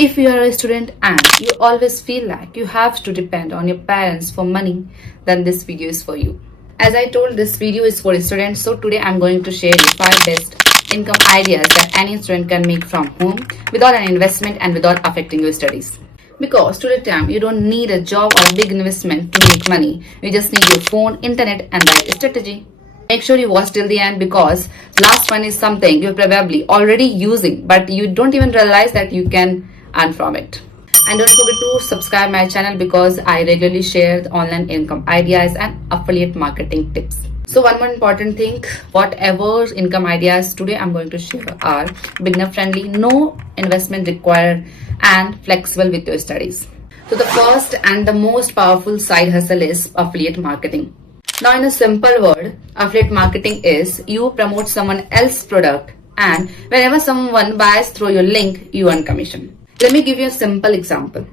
If you are a student and you always feel like you have to depend on your parents for money, then this video is for you. As I told, this video is for students, so today I'm going to share you 5 best income ideas that any student can make from home without an investment and without affecting your studies. Because today time, you don't need a job or a big investment to make money. You just need your phone, internet and right strategy. Make sure you watch till the end because last one is something you're probably already using but you don't even realize that you can earn from it. And don't forget to subscribe my channel because I regularly share the online income ideas and affiliate marketing tips. So one more important thing, whatever income ideas today I'm going to share are beginner friendly, no investment required and flexible with your studies. So the first and the most powerful side hustle is affiliate marketing. Now in a simple word, affiliate marketing is you promote someone else's product and whenever someone buys through your link, you earn commission. Let me give you a simple example.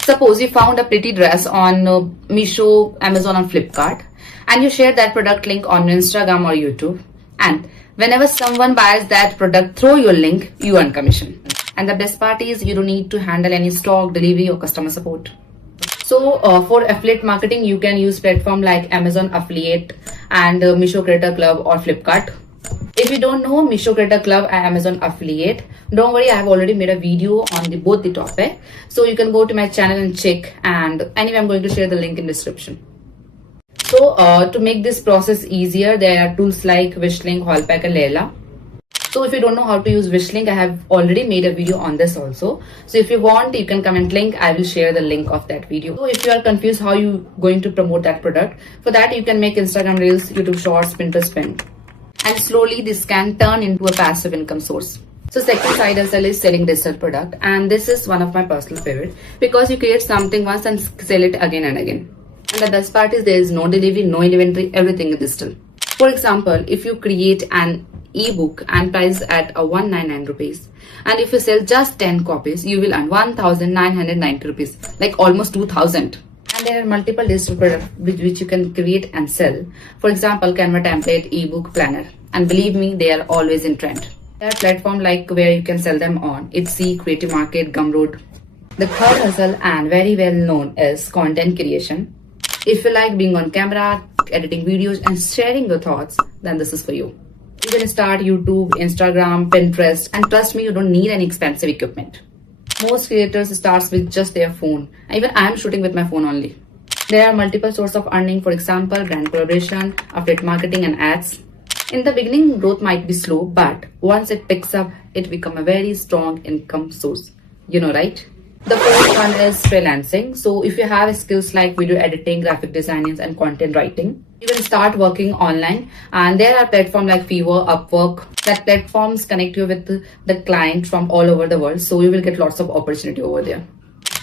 Suppose you found a pretty dress on Meesho, Amazon or Flipkart and you share that product link on Instagram or YouTube, and whenever someone buys that product through your link, you earn commission. And the best part is you don't need to handle any stock, delivery or customer support. So for affiliate marketing, you can use platform like Amazon Affiliate and Meesho Creator Club or Flipkart. If you don't know Meesho Creator Club and Amazon Affiliate, don't worry, I have already made a video on both the topic. So you can go to my channel and check, and anyway, I'm going to share the link in description. So to make this process easier, there are tools like Wishlink, Haulpack and Layla. So if you don't know how to use Wishlink, I have already made a video on this also. So if you want, you can comment link. I will share the link of that video. So if you are confused how you going to promote that product, for that you can make Instagram Reels, YouTube Shorts, Pinterest Pin. And slowly this can turn into a passive income source. So second side hustle is selling digital product. And this is one of my personal favorite because you create something once and sell it again and again. And the best part is there is no delivery, no inventory, everything is digital. For example, if you create an ebook and price at 199 rupees, and if you sell just 10 copies, you will earn 1990 rupees, like almost 2000. And there are multiple digital products which you can create and sell. For example, Canva template, ebook, planner, and believe me, they are always in trend. There are platforms like where you can sell them on Etsy, Creative Market, Gumroad. The third hustle and very well known is content creation. If you like being on camera, editing videos and sharing your thoughts, then this is for you. You can start YouTube, Instagram, Pinterest, and trust me, you don't need any expensive equipment. Most creators start with just their phone. Even I am shooting with my phone only. There are multiple sources of earning, for example, brand collaboration, affiliate marketing and ads. In the beginning, growth might be slow, but once it picks up, it becomes a very strong income source. You know, right? The fourth one is freelancing. So if you have skills like video editing, graphic designing and content writing, you can start working online. And there are platforms like Fiverr, Upwork. That platforms connect you with the client from all over the world. So you will get lots of opportunity over there.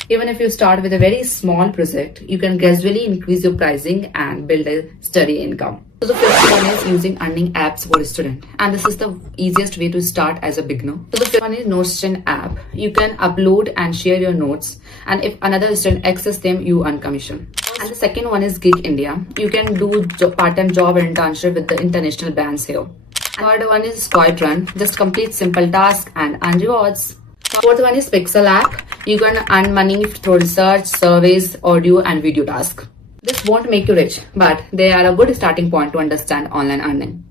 Even if you start with a very small project, you can gradually increase your pricing and build a steady income. So the fifth one is using earning apps for a student. And this is the easiest way to start as a beginner. So the fifth one is Notion app. You can upload and share your notes. And if another student access them, you earn commission. And the second one is Gig India. You can do part-time job and internship with the international brands here. And third one is Squad Run. Just complete simple tasks and earn rewards. Fourth one is Pixel app. You can earn money through research, surveys, audio and video tasks. This won't make you rich, but they are a good starting point to understand online earning.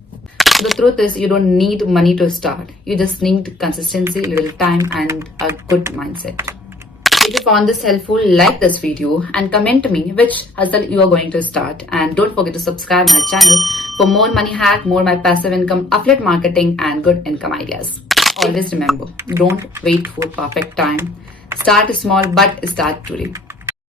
So the truth is you don't need money to start. You just need consistency, little time and a good mindset. If you found this helpful, like this video and comment me which hustle you are going to start. And don't forget to subscribe my channel for more money hack, more my passive income, affiliate marketing and good income ideas. Always remember, don't wait for perfect time. Start small but start today.